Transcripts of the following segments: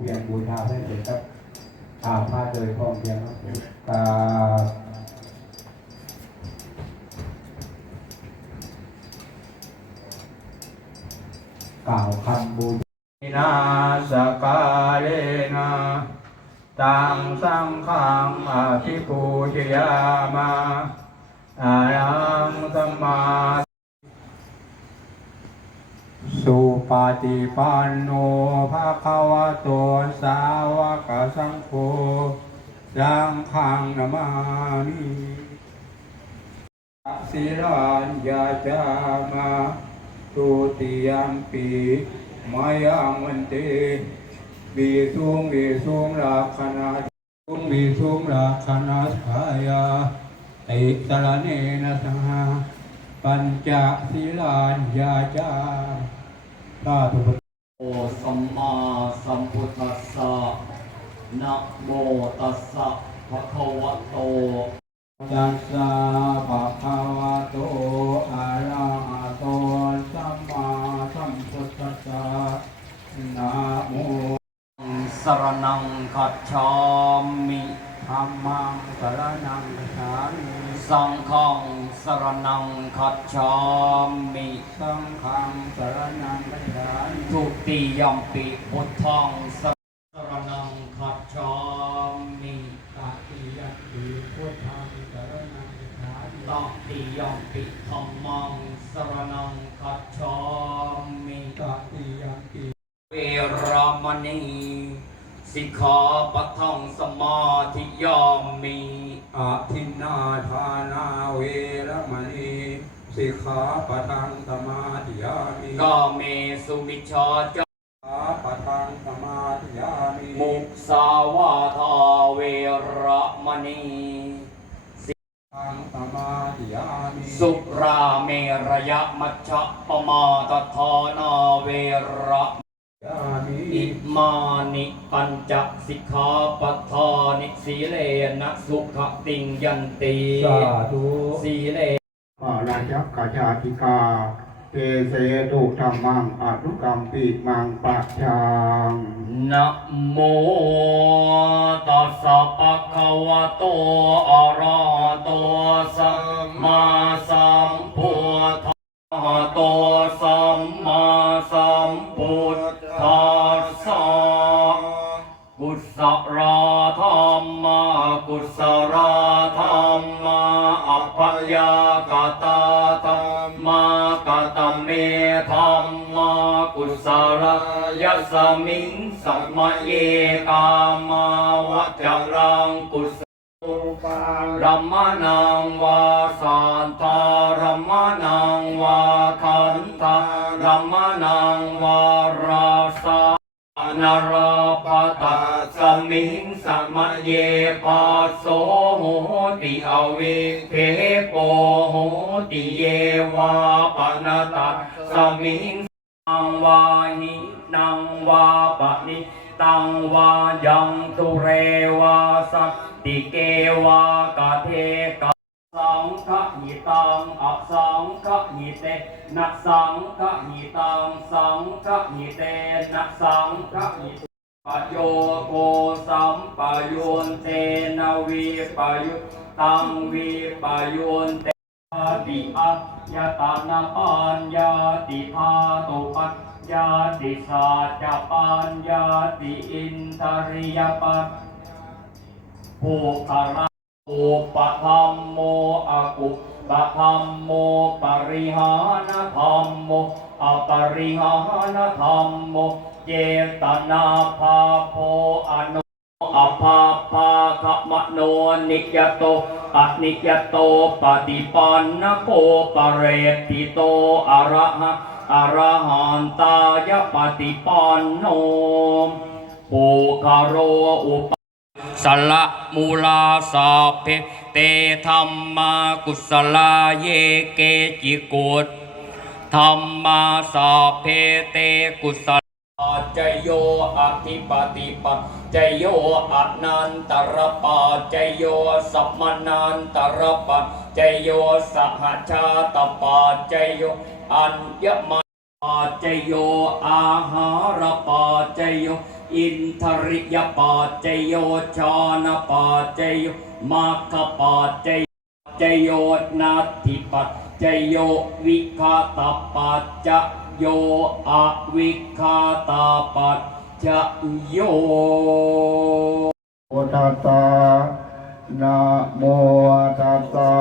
เพียงบูชาได้เลยครับอาพาโดยพร้อมเพียงครับผมกรากล่าวคำบูชานาสกาเลนะตังสังขังอภิปูชยามาอายังสัมมา สุปฏิปันโนภะคะวะโตสาวกสังโฆสังฆังนามามิสิรัญญาจามาตุติยมปีมายังวันเตบีสุงบีสุงลักขณาสุงบีสุงลักขณาทายาติสรเนนะสหาปัญจศีลานยาจา สาธุพุทธโอสัมมาสัมพุทธัสสะนะโมตัสสะภะคะวะโตตัสสะภะคะวะโตอะระหะโตสัมมาสัมพุทธัสสะนะโมสรนังคัจฉามิ ธัมมังสรณังคัจฉามิสังฆังสรนังคัจฉามิสังฆังสรณังคัจฉามิทุติยมปิพุทธังสรนังคัจฉามิตติยมปิพุทธังสรณังคัจฉามิตติยมปิธัมมังสรนังคัจฉามิตติยมปิเวรมณี สิกขาปัทังสมาธิยามีอาทินนาทานาเวรมณีสิกขาปะทังสมาธิยามิกาเมสุมิชฌาจาขาปะทังสมาธิยามิมุสาวาทาเวรมณีทังสมาธิยามิสุราเมรยมัชฌะปมาตทานาเวระยามิอิมานิปัญจสิกขาปัฏฐานิสีเลนะสุขติงยันติสาธุสีเลปาราชกาชาติกาเตเสตุธรรมังอนุกรรมปิมังปัจจังนะโมตัสสะภะคะวะโตอะระหะโตสัมมาสัมพุทธัสสะโต กุศลธรรมะอัปปยากตาธรรมะกตเมธรรมะกุศลยัสมิงสัมมเยกามาวะจรังกุศรัมมานังวาสันตารัมมานังวาคันตารัมมานังวาราสานารปตาสมิง มมะเยปัสโสโหติอวิเพโปโหติเยวาปนาตาสมิงสังวาหินังวาปนิตังวายังตุเรวาสัตติเกวากะเทกะสังฆหิตังอักสังฆหิเตนะสังฆหิตังสังฆหิเตนะสังฆหิ ปโยโกสัมปยุนเตนวิปยุตังวิปยุนเตติอัตยตานาปัญญาติภาตุปัญญาติสัจปัญญาติอินทริยปัญภูคาระอุปธรรมโมอากุปธรรมโมปริหานธรรมโมอปริหานธรรมโม เจตนาภาโพอนุอภาภาคมโนนิยโตปนิยโตปฏิปันนโกปเรติโตอระหะอระหันตายปฏิปันโนปุคาโรอุปสละมูลาสาเพเตธรรมากุศลาเยเกจิกุตธรรมาสาเพเตกุศล ปัจจโยอธิปติปัจจโยอนันตรปัจจโยสัมมนันตรปัจจโยสหชาตปัจจโยอัญญมปัจจโยอาหารปัจจโยอินทริยปัจจโยชานปัจจโยมัคคปัจจโยจโยนัตถิปัจจโยวิคาตปัจจ โยอวิคาตปัจจโยพุทธัสสะนะโมตัสสะ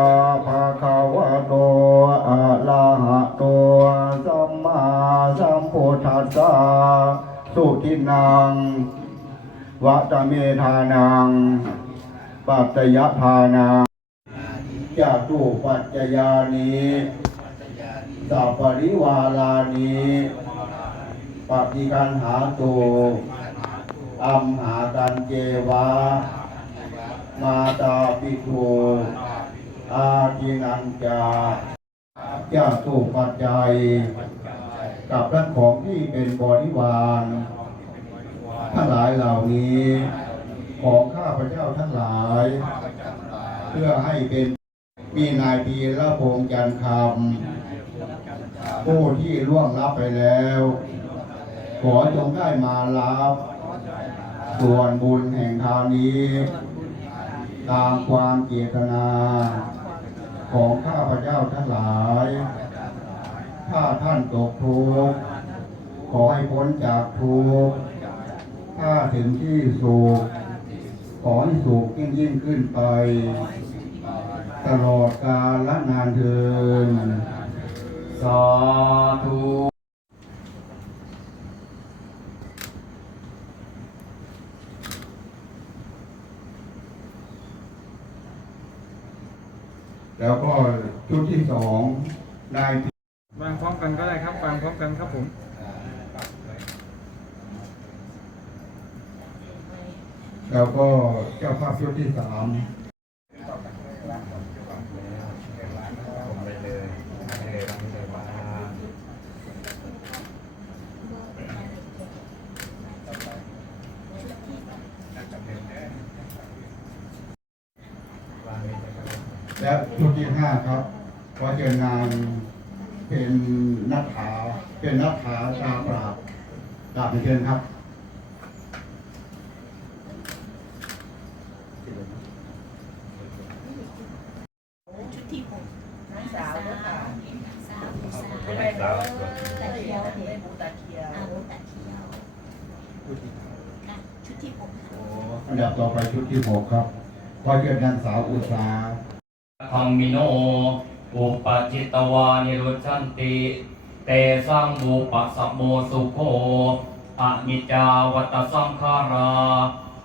ภะคะวะโตอะระหะโตสัมมาสัมพุทธัสสะสุทินังวัตเมธานัง ปัจจยทานังจาตุปัจจยานิ สัปริวาลานิปฏิกันหาตุอัมหากันเจวะ มาตาปิทูอาทินันจาจาตุปัจจัย กับท่านของที่เป็นบริวารทั้งหลายเหล่านี้ ของข้าพเจ้าทั้งหลาย เพื่อให้เป็นมีนายพีละพงจันคำ ผู้ที่ล่วงลับไปแล้ว ขอจงได้มารับ ส่วนบุญแห่งทางนี้ ตามความเจตนา ของข้าพเจ้าทั้งหลาย ถ้าท่านตกทุกข์ขอให้พ้นจากทุกข์ถ้าถึงที่สุขขอให้สุขยิ่งยิ่งขึ้นไป ตลอดกาลและนานเทิน สาธุแล้วก็ชุดที่สองนายวางพร้อมกันก็ได้ครับวางพร้อมกันครับผม แล้วก็เจ้าภาพชุดที่สาม และชุดที่ห้าครับขอเชิญนางเป็นนักขาเป็นนักขาชาปราบกราบเชิญครับชุดที่หกน้องสาวด้วยค่ะสาวสาวไม่ได้บอกตะเคียวไม่บูตะเคียวอาวุธตะเคียวค่ะชุดที่หกค่ะอันดับต่อไปชุดที่หกครับขอเชิญนางสาวอุษาธ รรมิโน อุปจิตตวานิรุชันติ เตสังอุปสัมโมสุโคอนิจจาวัตสังขารา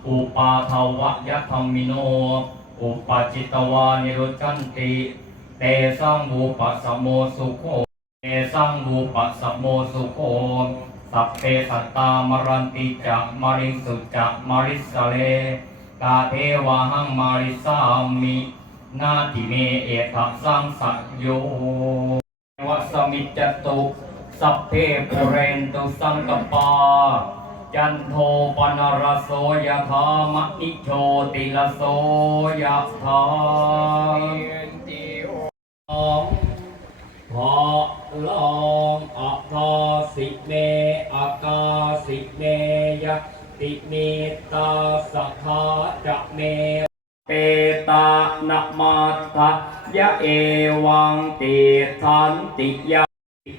อุปาทวะยะธรรมิโน อุปจิตตวานิรุชันติ เตสังอุปสัมโมสุโคเตสังอุปสัมโมสุโคสัพเพสัตตามรันติจะมาริสุจะมาริสเลกาเทวะหังมาริสามิ นาทิเมเอทะสังสัโยวัสมิจตุสัพเพปุเรนตุสังกปาจันโทปนรโสยธามณิโชติลโสยธาพอลองอัคาสิเมอากาสิเมยะติเมตตาสกขาจะเม ตานะมาทะยะเอวังติทันติยา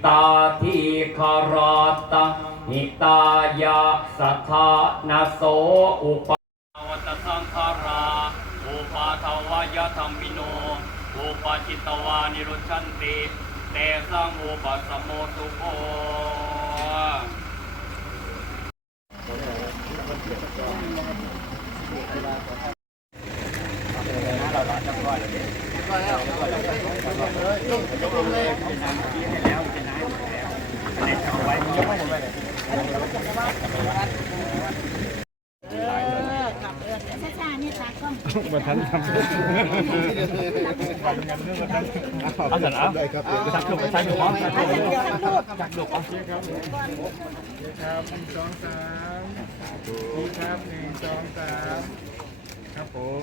ตาทีคาราตังหิตายะสัทธานโสอุปวัตสังขาราอุปาทวายธรรมิโนอุปจิตตวานิรุชันติเตสังอุปสมโมสุโภ ช้าๆเนี่ยตากล้อง มาทันทำเอาสันเอาจักลูกใส่หนูอ๋อจักลูกจักลูกอ๋อครับครับหนึ่งสองสามครับหนึ่งสองสามครับผม